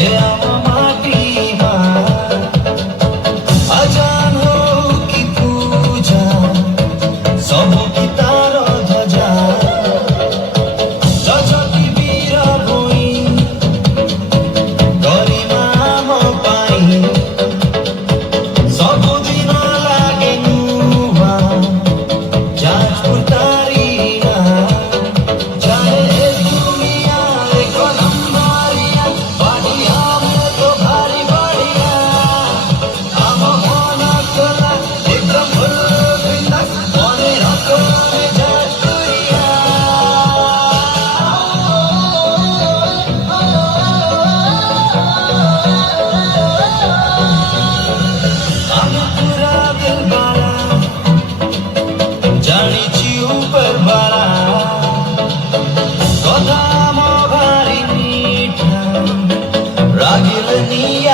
ए आमा माटी मा अजान हो की पूजा सब की तार ध्वजा जजती वीर भई गरिमा म पाई सबुदिन लागे नुवा जाजपुर तारीना चाहे दुनिया कदम मारिया बढ़िया में तो भारी बढ़िया हम होना चला एकदम बिंदास मने रखो जाजपुरिया हम पूरा दिल बाला জানিছি উপর বালা কথা মো ভারি মিঠা রাগিল নিয়া